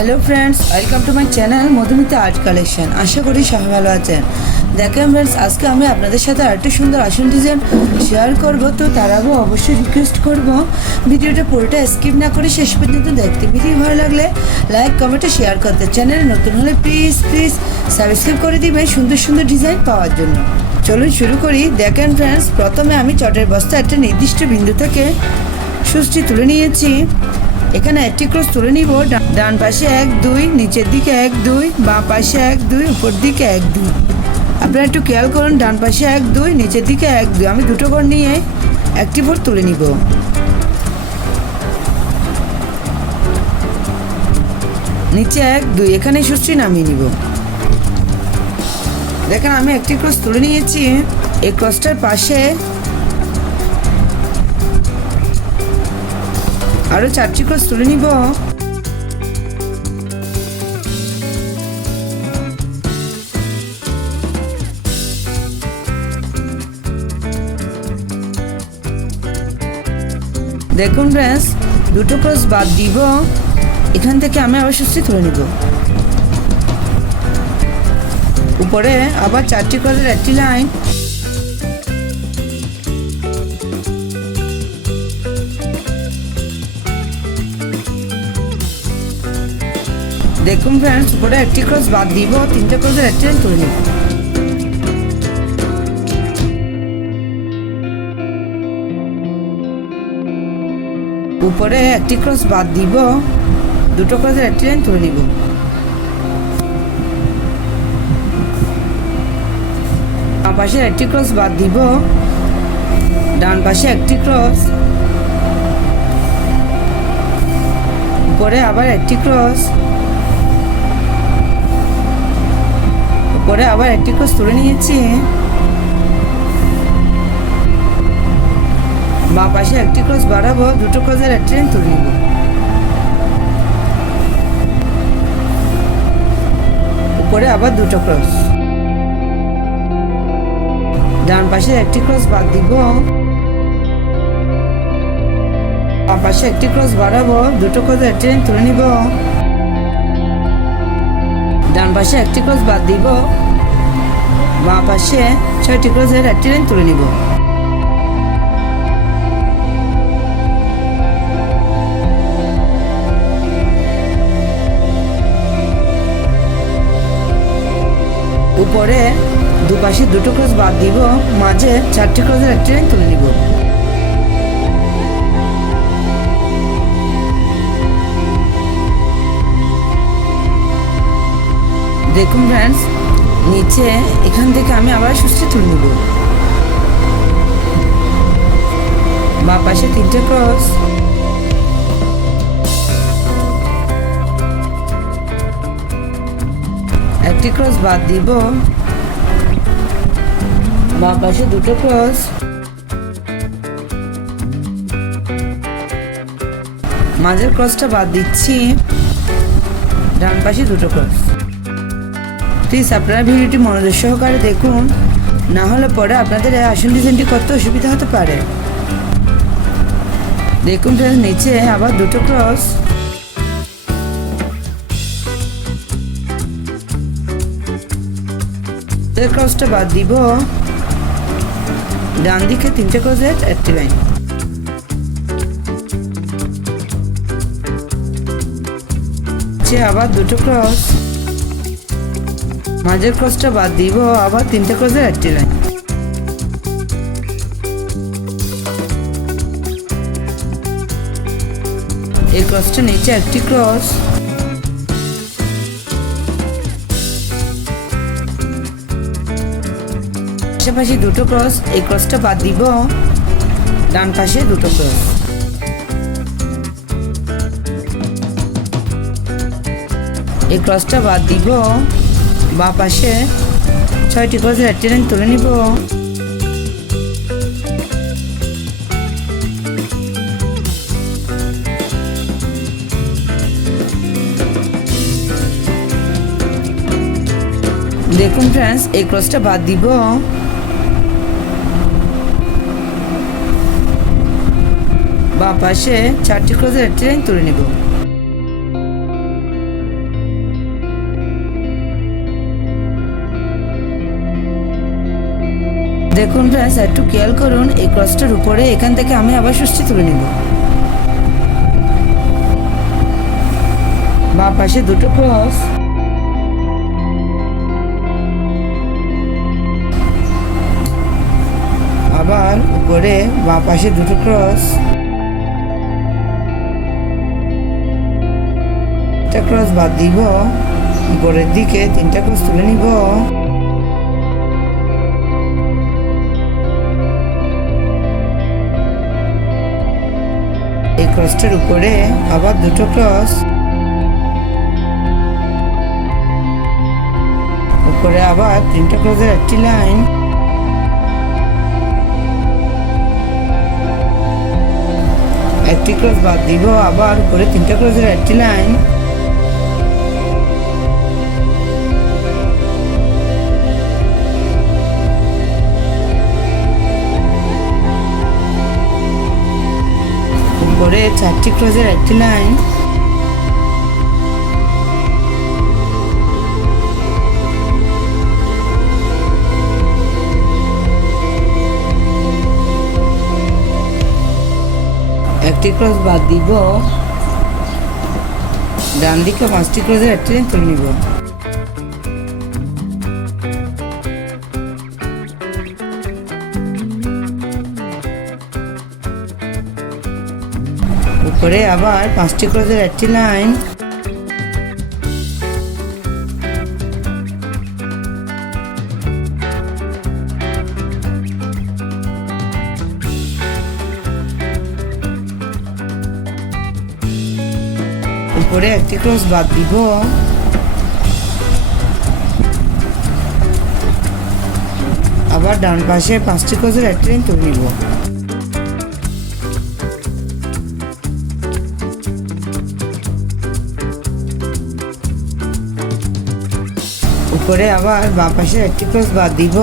Hello friends, welcome to my channel Madhumita art collection. আশা করি সবাই ভালো আছেন। দেখেন ফ্রেন্ডস, আজকে আমি আপনাদের সাথে আরেকটা সুন্দর আসন ডিজাইন শেয়ার করব। তো তার আগে অবশ্যই রিকোয়েস্ট করব ভিডিওটা পুরোটা স্কিপ না করে শেষ পর্যন্ত দেখতে। ভিডিও ভালো লাগলে লাইক কমেন্টে শেয়ার করতে, চ্যানেলে নতুন হলে প্লিজ সাবস্ক্রাইব করে দিবেন সুন্দর সুন্দর ডিজাইন পাওয়ার জন্য। চলুন শুরু করি। দেখেন ফ্রেন্ডস, প্রথমে আমি চটের বস্তা একটা নির্দিষ্ট বিন্দু থেকে সুচটি তুলে নিয়েছি। এখানে একটি ক্রস তুলে নিব। ডান পাশে 1 2, নিচের দিকে 1 2, বাম পাশে 1 2, উপর দিকে 1 2। আপনারা একটু খেয়াল করুন, ডান পাশে 1 2, নিচের দিকে 1 2। আমি দুটো ঘর নিয়ে একটি বোর্ড তুলে নিব। নিচে 1 2, এখানে সুচটি নামিয়ে নিব। দেখেন আমি একটি ক্রস তুলে নিয়েছি। এই ক্রসটার পাশে আরো 4টি ক্রস তুলে নিব। দেখুন ফ্রেন্ডস, দুটো ক্রস বাদ দিব। এখান থেকে আমি আবার সুচটি তুলে নিব। উপরে আবার 4টি ক্রসের একটি লাইন। দেখুন ফ্রেন্ডস, উপরে একটি ক্রস বাদ দিব, 3টে ক্রসের একটি লাইন তুলে নিব। উপরে একটি ক্রস বাদ দিব, দুটো ক্রসের একটি লাইন তুলে নিব। বাম পাশে একটি ক্রস বাদ দিব, ডান পাশে একটি ক্রস, উপরে আবার একটি ক্রস, পরে আবার একটি ক্রস তুলে নিয়েছি। বাম পাশে একটি ক্রস বাড়াবো, দুটো ক্রসের একটি লাইন তুলে নিব। উপরে আবার দুটো ক্রস, ডান পাশে একটি ক্রস বাদ দিব, বাম পাশে একটি ক্রস বাড়াবো, দুটো ক্রসের একটি লাইন তুলে নিব। ডান পাশে একটি ক্রস বাদ দিব, বাম পাশে 6টি ক্রসের একটি লাইন তুলে নিব। উপরে দুপাশে দুটো ক্রস বাদ দিব, মাঝে 4টি ক্রসের একটি লাইন তুলে নিব। দেখুন ফ্রেন্ডস, নিচে এখান থেকে আমি আবার সুচটি তুলে নিব। বাম পাশে 3টে ক্রস, একটি ক্রস বাদ দিব, বাম পাশে দুটো ক্রস, মাঝের ক্রসটা বাদ দিচ্ছি, ডান পাশে দুটো ক্রস। প্লিজ আপনারা ভিডিওটি মনোযোগ সহকারে দেখুন, না হলে পরে আপনাদের এই আসন ডিজাইনটি করতে অসুবিধা হতে পারে। দেখুন ফ্রেন্ডস, নিচে আবার দুটো ক্রস, ক্রসটা বাদ দিব, ডান দিকে 3টে ক্রসের একটি লাইন। আবার দুটো ক্রস, মাঝের ক্রসটা বাদ দিব, আবার 3টে ক্রসের একটি লাইন। এই ক্রসটা নিচে একটি ক্রস, পাশাপাশি দুটো ক্রস। এই ক্রসটা বাদ দিব, ডান পাশে দুটো ক্রস। এই ক্রসটা বাদ দিব, বাম পাশে 6টি ক্রসের একটি লাইন তুলে নিব। দেখুন ফ্রেন্ডস, এই ক্রসটা বাদ দিব, বাম পাশে 4টি ক্রসের একটি লাইন তুলে নিব। দেখুন ফ্রেন্ডস, একটু খেয়াল করুন এই ক্রসটার উপরে এখান থেকে আমি আবার সুষ্টি তুলে নিব। বাঁ পাশে দুটো ক্রস, আবার উপরে বাঁ পাশে দুটো ক্রস, একটা ক্রস বাদ দিব, উপরের দিকে তিনটা ক্রস তুলে নিব। এই ক্রসটার উপরে আবার দুটো ক্রস, উপরে আবার তিনটা ক্রসের একটি লাইন, একটি ক্রস বাদ দিব, আবার উপরে তিনটা ক্রসের একটি লাইন, উপরে চারটি ক্রসের একটি লাইন, একটি ক্রস বাদ দিব, ডান দিকে পাঁচটি ক্রসের একটি লাইন তুলে নিব। উপরে আবার পাঁচটি ক্রসের একটি লাইন, উপরে একটি ক্রস বাদ দিব, আবার ডান পাশে পাঁচটি ক্রসের একটি লাইন তুলে নিব। উপরে আবার বাঁ পাশে একটি ক্রস বাদ দিব,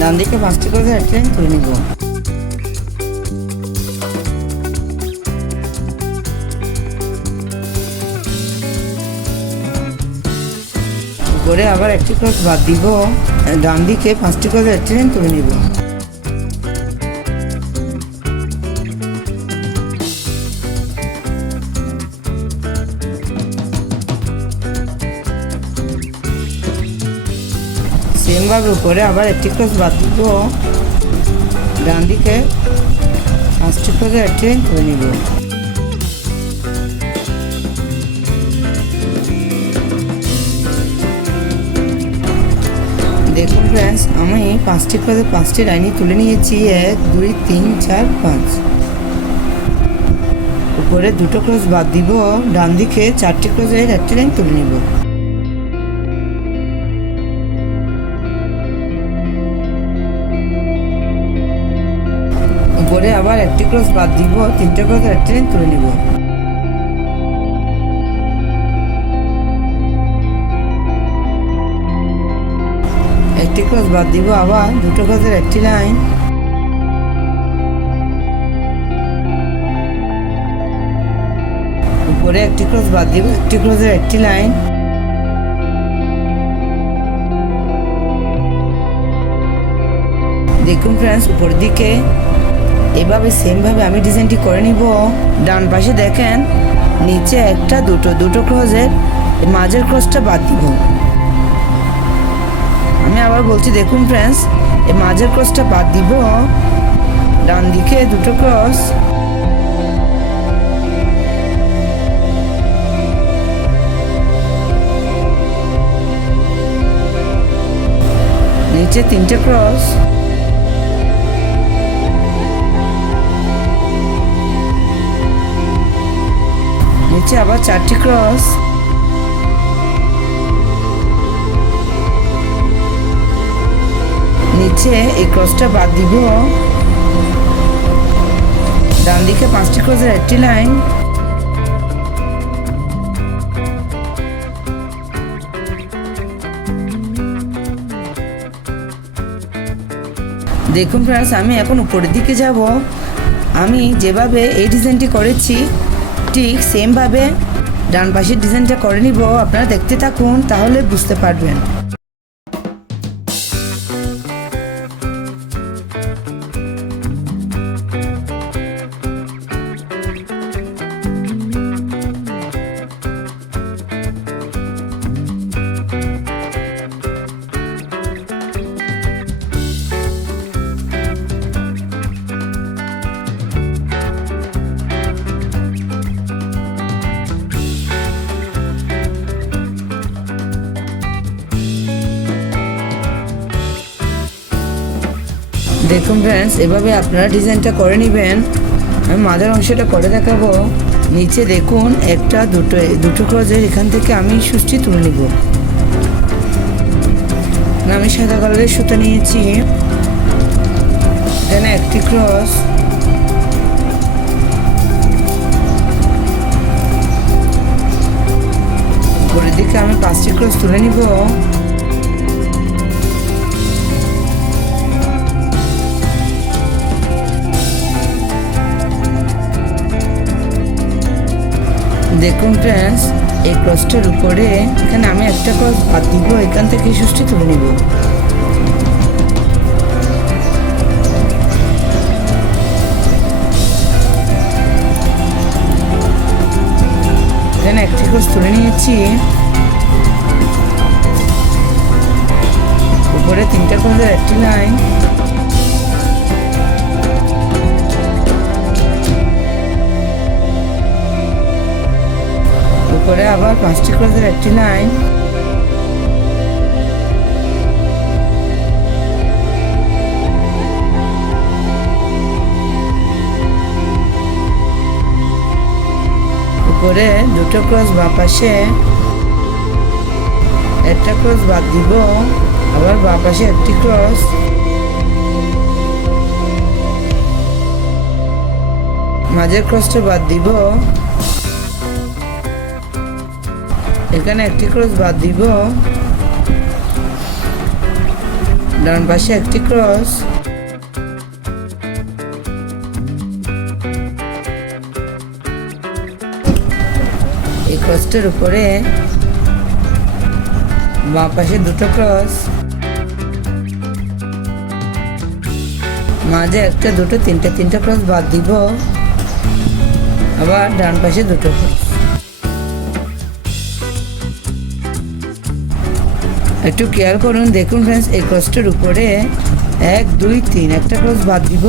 ডান দিকে পাঁচটি ক্রসের একটি লাইন তুলে নিব। উপরে আবার একটি ক্রস বাদ দিব, ডান দিকে পাঁচটি ক্রসের একটি লাইন তুলে নিব। সেম ভাবে উপরে আবার একটি ক্রস বাদ দিব, ডান দিকে পাঁচটি ক্রসের একটি লাইন তুলে নিব। দেখুন ফ্রেন্ডস, আমি পাঁচটি ক্রসে পাঁচটি লাইনই তুলে নিয়েছি, 1 2 3 4 5। উপরে দুটো ক্রস বাদ দিব, ডান দিকে চারটি ক্রসের একটি লাইন তুলে নিব। উপরে আবার একটি ক্রস বাদ দিব, তিনটে ক্রসের একটি লাইন তুলে নিব। একটি ক্রস বাদ দিব, আবার দুটো ক্রসের একটি লাইন, উপরে একটি ক্রস বাদ দিব, একটি ক্রসের একটি লাইন, দেখুন ফ্রেন্ডস, উপর দিকে এভাবে সেম ভাবে আমি ডিজাইনটি করে নিব। ডান পাশে দেখেন নিচে একটা দুটো ক্রসের মাঝের ক্রসটা বাদ দিব। আমি আবার বলছি, দেখুন ফ্রেন্ডস, এই মাঝের ক্রসটা বাদ দিব, ডান দিকে দুটো ক্রস, নিচে তিনটে ক্রস, নিচে আবার চারটি ক্রস, নিচে এই ক্রসটা বাদ দিব, ডান দিকে পাঁচটি ক্রসের একটি লাইন, দেখুন ফ্রেন্ডস, আমি এখন উপরের দিকে যাব। আমি যেভাবে এই ডিজাইনটি করেছি ঠিক সেমভাবে ডান পাশের ডিজাইনটা করে নিব। আপনারা দেখতে থাকুন, তাহলে বুঝতে পারবেন। দেখুন ফ্রেন্ডস, এভাবে আপনারা ডিজাইনটা করে নেবেন। আমি মাথার অংশটা করে দেখাবো। নিচে দেখুন একটা দুটো ক্রসের এখান থেকে আমি সুষ্টি তুলে নিব। আমি সাদা কালারের সুতা নিয়েছি, এখানে একটি ক্রস, উপরের দিকে আমি 5টি ক্রস তুলে নিব। দেখুন ফ্রেন্ডস, এই ক্রসটার উপরে এখানে আমি একটা ক্রস বাদ দিব, এখান থেকে সুষ্টি তুলে নিব। এখানে একটি ক্রস তুলে নিয়েছি, উপরে 3টা ক্রসের একটি লাইন, উপরে আবার 5টি ক্রসের একটি লাইন, উপরে 2টো ক্রস বাঁ পাশে, একটা ক্রস বাদ দিব, আবার বাঁ পাশে একটি ক্রস, মাঝের ক্রসটা বাদ দিব, এখানে একটি ক্রস বাদ দিব, ডান পাশে একটি ক্রস, এই ক্রসটার উপরে বাঁ পাশে 2টো ক্রস, মাঝে একটা 2টো 3টা ক্রস বাদ দিব, আবার ডান পাশে 2টো ক্রস। একটু কেয়ার করুন। দেখুন ফ্রেন্ডস, এই ক্রসটার উপরে 1 2 3 একটা ক্রস বাদ দিব,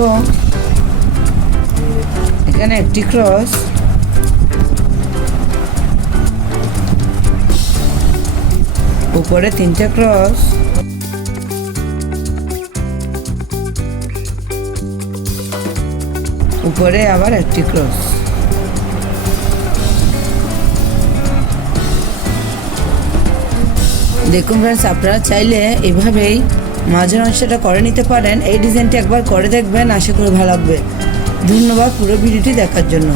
এখানে একটি ক্রস, উপরে 3টা ক্রস, উপরে আবার একটি ক্রস। দেখুন ফ্রেন্ডস, আপনারা চাইলে এভাবেই মাঝের অংশটা করে নিতে পারেন। এই ডিজাইনটি একবার করে দেখবেন, আশা করি ভালো লাগবে। ধন্যবাদ পুরো ভিডিওটি দেখার জন্য।